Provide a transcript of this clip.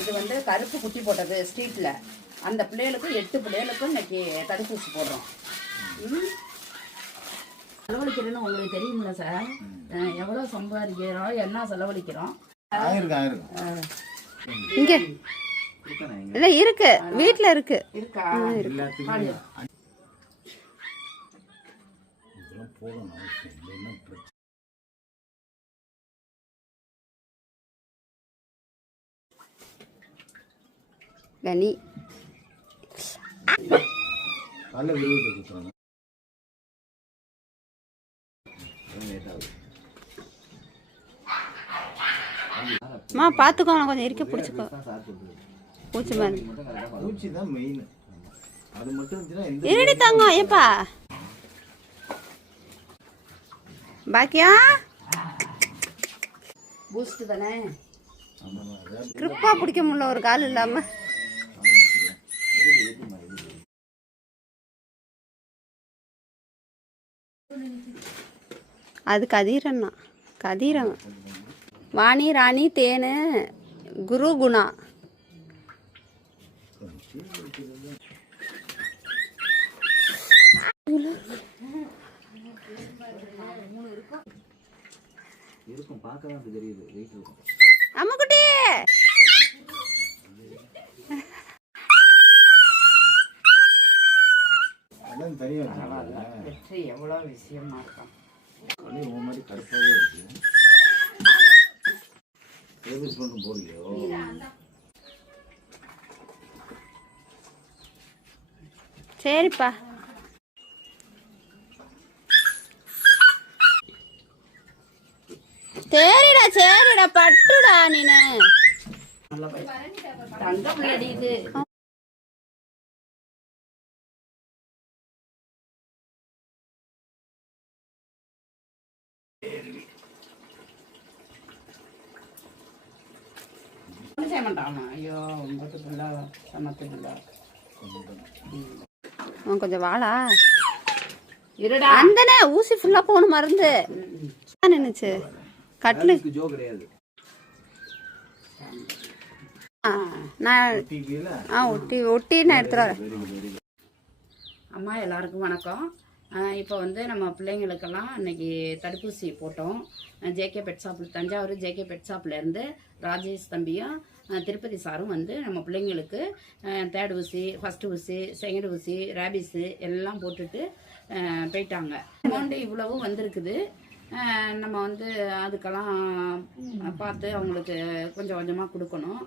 இது வந்து கருப்பு குட்டி போட்டது ஸ்ட்ரீட்டில். அந்த பிள்ளைகளுக்கும் 8 பிள்ளைகளுக்கும் இன்னைக்கு தடுப்பூசி போடுறோம். செலவழிக்கிறேன்னு உங்களுக்கு தெரியுமில்ல சார்? எவ்வளோ சம்பாதிக்கிறோம், என்ன செலவழிக்கிறோம். இங்கே இல்லை இருக்கு, வீட்டில் இருக்கு. இருக்கா? கனி அம்மா பார்த்துக்கோ, கொஞ்சம் இருக்க பிடிச்சிக்கோ. பூச்சி மருந்து இருடி தங்கம். ஏப்பா பாக்கியா பூஸ்ட் தானே. கிரிப்பா பிடிக்க முடியல ஒரு கால் இல்லாம. அது கதிரண்ணா, கதிரன். வாணி, ராணி, தேனு, குரு, குணா. அம்முக்குட்டி வெற்றி எவ்வளோ விஷயமா இருக்கும். சரிப்பா. சரிடா சரிடா பட்டுடா நீனு. தங்க பிள்ளை இது. செய்ய மாட்டான். ஐயோ உங்களுக்கு பிள்ளை சமத்து பிள்ளை. கொஞ்சம் வாழா இருடா. அந்தனே ஊசி ஃபுல்லா போன மருந்து நின்னுச்சு கட்லு. நான் ஒட்டி நான் எடுத்துட்டு வரேன். அம்மா எல்லாருக்கும் வணக்கம். இப்போ வந்து நம்ம பிள்ளைங்களுக்கெல்லாம் இன்னைக்கு தடுப்பூசி போட்டோம். ஜேகே பெட் ஷாப்பில், தஞ்சாவூர் ஜேகே பெட் ஷாப்லேருந்து ராஜேஷ் தம்பியும் திருப்பதி சாரும் வந்து நம்ம பிள்ளைங்களுக்கு 3rd ஊசி, 1st ஊசி, 2nd ஊசி, ரேபிஸு எல்லாம் போட்டுட்டு போயிட்டாங்க. அமௌண்ட்டு இவ்வளவும் வந்திருக்குது. நம்ம வந்து அதுக்கெல்லாம் பார்த்து அவங்களுக்கு கொஞ்சம் கொஞ்சமாக கொடுக்கணும்.